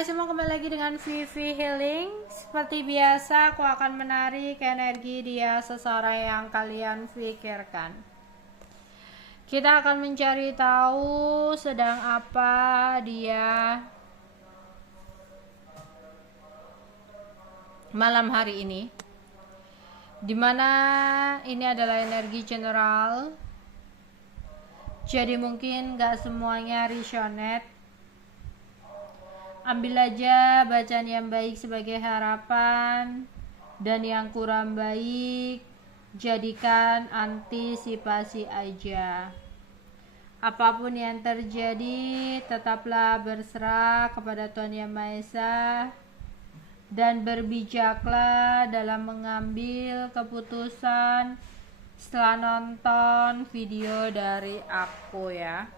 Hai semua, kembali lagi dengan Vivi Healing. Seperti biasa, aku akan menarik energi dia seseorang yang kalian pikirkan. Kita akan mencari tahu sedang apa dia malam hari ini. Dimana ini adalah energi general. Jadi mungkin gak semuanya resonate. Ambil aja bacaan yang baik sebagai harapan, dan yang kurang baik jadikan antisipasi aja. Apapun yang terjadi, tetaplah berserah kepada Tuhan Yang Maha Esa dan berbijaklah dalam mengambil keputusan setelah nonton video dari aku ya.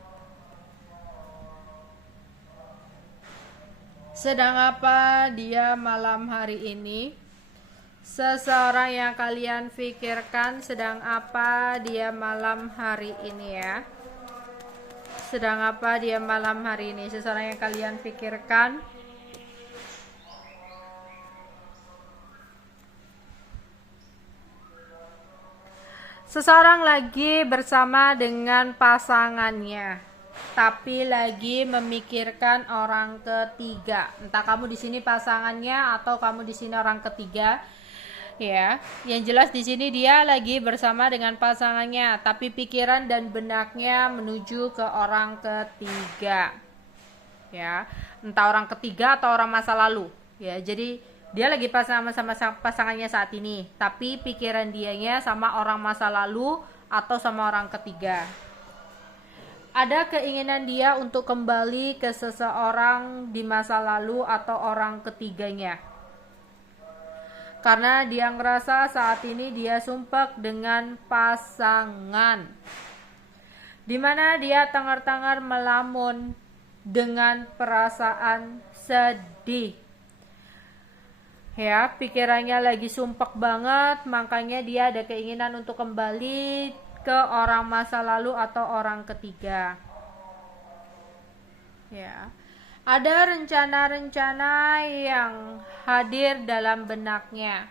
Sedang apa dia malam hari ini? Seseorang yang kalian pikirkan sedang apa dia malam hari ini ya? Sedang apa dia malam hari ini? Seseorang yang kalian pikirkan. Seseorang lagi bersama dengan pasangannya, tapi lagi memikirkan orang ketiga. Entah kamu di sini pasangannya atau kamu di sini orang ketiga. Ya, yang jelas di sini dia lagi bersama dengan pasangannya, tapi pikiran dan benaknya menuju ke orang ketiga. Ya, entah orang ketiga atau orang masa lalu. Ya, jadi dia lagi sama pasangannya saat ini, tapi pikiran dianya sama orang masa lalu atau sama orang ketiga. Ada keinginan dia untuk kembali ke seseorang di masa lalu atau orang ketiganya. Karena dia ngerasa saat ini dia sumpek dengan pasangan. Dimana dia tengar-tengar melamun dengan perasaan sedih. Ya, pikirannya lagi sumpek banget, makanya dia ada keinginan untuk kembali ke orang masa lalu atau orang ketiga. Ya. Ada rencana-rencana yang hadir dalam benaknya,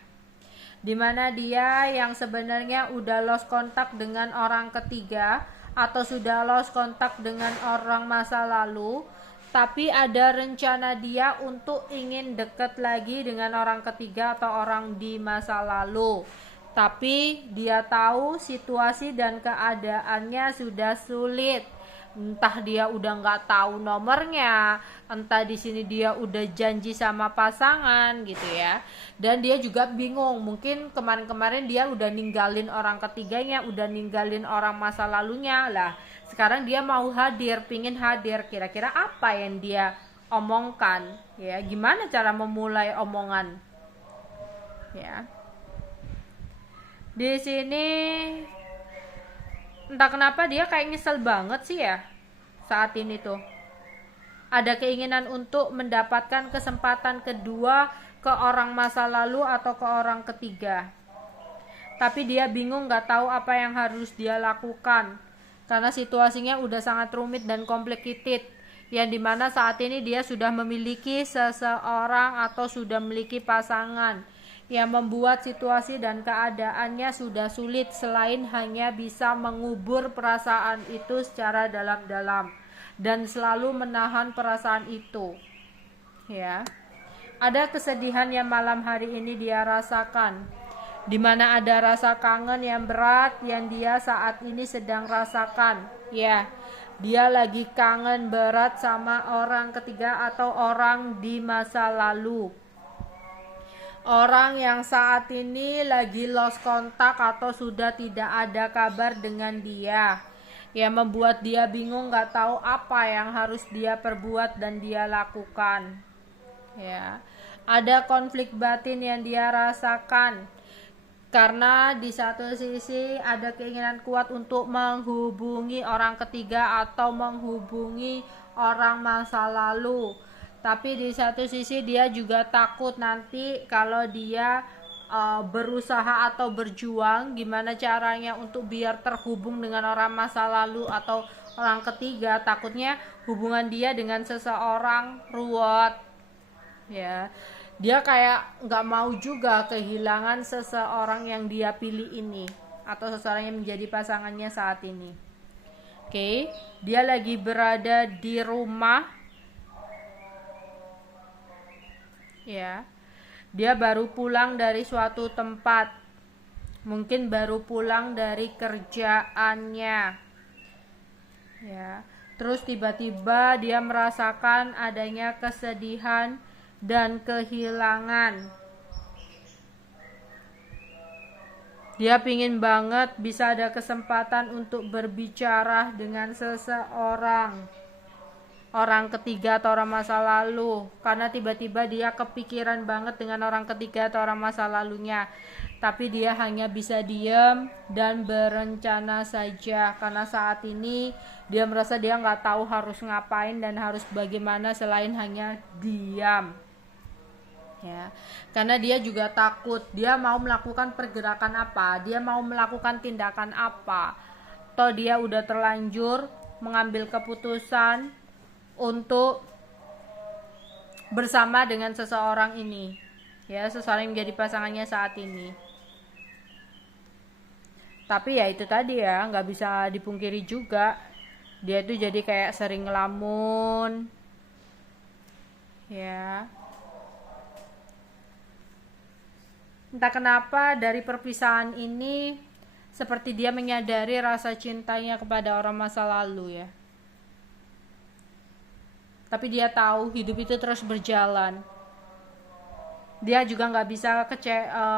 dimana dia yang sebenarnya udah lost kontak dengan orang ketiga atau sudah lost kontak dengan orang masa lalu, tapi ada rencana dia untuk ingin deket lagi dengan orang ketiga atau orang di masa lalu. Tapi dia tahu situasi dan keadaannya sudah sulit. Entah dia udah nggak tahu nomornya, entah di sini dia udah janji sama pasangan gitu ya. Dan dia juga bingung, mungkin kemarin-kemarin dia udah ninggalin orang ketiganya, udah ninggalin orang masa lalunya lah. Sekarang dia mau hadir, pingin hadir. Kira-kira apa yang dia omongkan? Ya, gimana cara memulai omongan? Ya. Di sini entah kenapa dia kayak nyesel banget sih ya saat ini tuh. Ada keinginan untuk mendapatkan kesempatan kedua ke orang masa lalu atau ke orang ketiga. Tapi dia bingung gak tahu apa yang harus dia lakukan. Karena situasinya udah sangat rumit dan complicated. Yang dimana saat ini dia sudah memiliki seseorang atau sudah memiliki pasangan, yang membuat situasi dan keadaannya sudah sulit selain hanya bisa mengubur perasaan itu secara dalam-dalam dan selalu menahan perasaan itu. Ya. Ada kesedihan yang malam hari ini dia rasakan, di mana ada rasa kangen yang berat yang dia saat ini sedang rasakan. Ya. Dia lagi kangen berat sama orang ketiga atau orang di masa lalu. Orang yang saat ini lagi lost kontak atau sudah tidak ada kabar dengan dia, yang membuat dia bingung gak tahu apa yang harus dia perbuat dan dia lakukan. Ya, ada konflik batin yang dia rasakan, karena di satu sisi ada keinginan kuat untuk menghubungi orang ketiga atau menghubungi orang masa lalu. Tapi di satu sisi dia juga takut nanti kalau dia berusaha atau berjuang gimana caranya untuk biar terhubung dengan orang masa lalu atau orang ketiga, takutnya hubungan dia dengan seseorang ruwet ya. Dia kayak nggak mau juga kehilangan seseorang yang dia pilih ini, atau seseorang yang menjadi pasangannya saat ini. Oke, dia lagi berada di rumah, ya. Dia baru pulang dari suatu tempat, mungkin baru pulang dari kerjaannya, ya. Terus tiba-tiba dia merasakan adanya kesedihan dan kehilangan. Dia pingin banget bisa ada kesempatan untuk berbicara dengan seseorang, orang ketiga atau orang masa lalu, karena tiba-tiba dia kepikiran banget dengan orang ketiga atau orang masa lalunya. Tapi dia hanya bisa diam dan berencana saja, karena saat ini dia merasa dia nggak tahu harus ngapain dan harus bagaimana selain hanya diam, ya. Karena dia juga takut, dia mau melakukan pergerakan apa, dia mau melakukan tindakan apa, toh dia udah terlanjur mengambil keputusan untuk bersama dengan seseorang ini, ya, seseorang yang menjadi pasangannya saat ini. Tapi ya itu tadi ya, nggak bisa dipungkiri juga, dia tuh jadi kayak sering ngelamun, ya. Entah kenapa dari perpisahan ini seperti dia menyadari rasa cintanya kepada orang masa lalu, ya. Tapi dia tahu hidup itu terus berjalan. Dia juga nggak bisa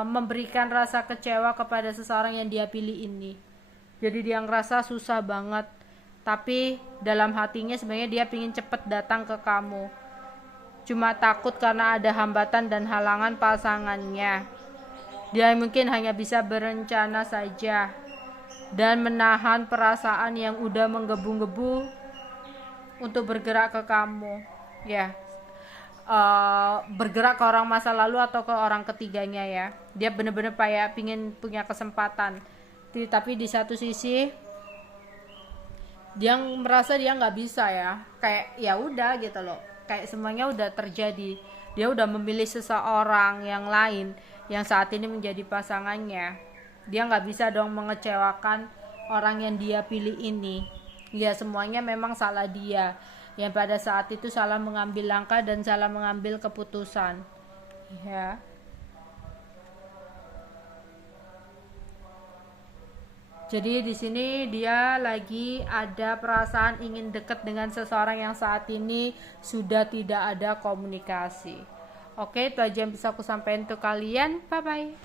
memberikan rasa kecewa kepada seseorang yang dia pilih ini. Jadi dia ngerasa susah banget. Tapi dalam hatinya sebenarnya dia pingin cepet datang ke kamu. Cuma takut karena ada hambatan dan halangan pasangannya. Dia mungkin hanya bisa berencana saja dan menahan perasaan yang udah menggebu-gebu untuk bergerak ke kamu, ya. Bergerak ke orang masa lalu atau ke orang ketiganya, ya. Dia bener-bener kayak pingin punya kesempatan, tapi di satu sisi dia merasa dia nggak bisa, ya. Kayak ya udah gitu loh, kayak semuanya udah terjadi, dia udah memilih seseorang yang lain yang saat ini menjadi pasangannya. Dia nggak bisa dong mengecewakan orang yang dia pilih ini. Ya semuanya memang salah dia, yang pada saat itu salah mengambil langkah dan salah mengambil keputusan, ya. Jadi di sini dia lagi ada perasaan ingin dekat dengan seseorang yang saat ini sudah tidak ada komunikasi. Oke, itu aja yang bisa aku sampaikan untuk kalian. Bye bye.